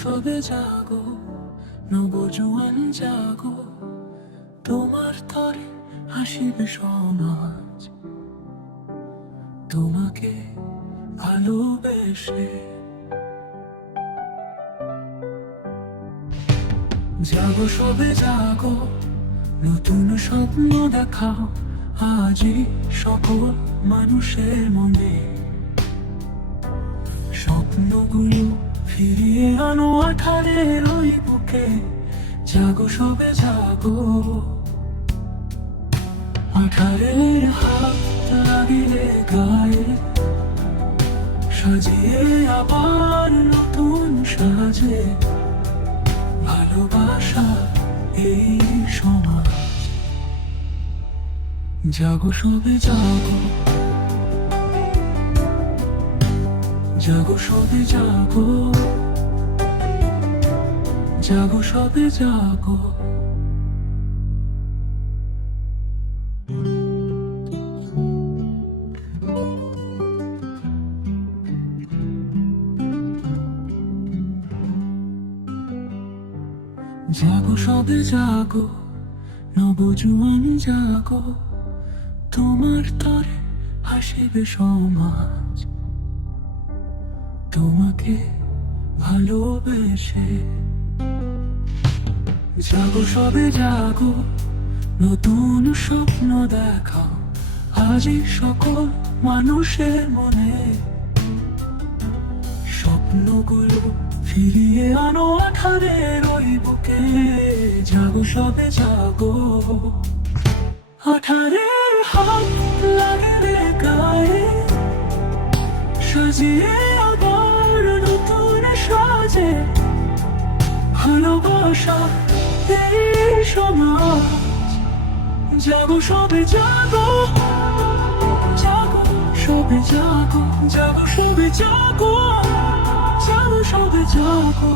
সবে জাগো, নবজোয়ান জাগো, তোমার তরে হাসিবে সমাজ, তোমাকে ভালোবেসে। জাগো সবে জাগো, নতুন স্বপ্ন দেখাও আজই সকল মানুষের মনে। স্বপ্নগুলো ফিরিয়ে আনো আঠারের ওই বুকে। জাগো সবে জাগো, আঠারের হাত লাগিলে গায়ে, সাজিয়ে আবার নতুন সাজে ভালোবাসা এই সমাজ। জাগো সবে জাগো, জাগো সবে জাগো, জাগো সবে জাগো। জাগো সবে জাগো, নবজোয়ান জাগো, তোমার তরে হাসিবে সমাজ, তোমাকে ভালোবেসে। জাগো সবে জাগো, নতুন স্বপ্ন দেখাও আজই সকল মানুষের মনে। স্বপ্নগুলো ফিরিয়ে আনো আঠারের ওই বুকে। জাগো সবে জাগো, আঠারের হাত লাগলে গায়ে, সাজিয়ে আবার নতুন সাজে ভালোবাসা এই সমাজ। জাগো সবে জাগো, জাগো সবে জাগো, জাগো সবে জাগো, জাগো সবে জাগো।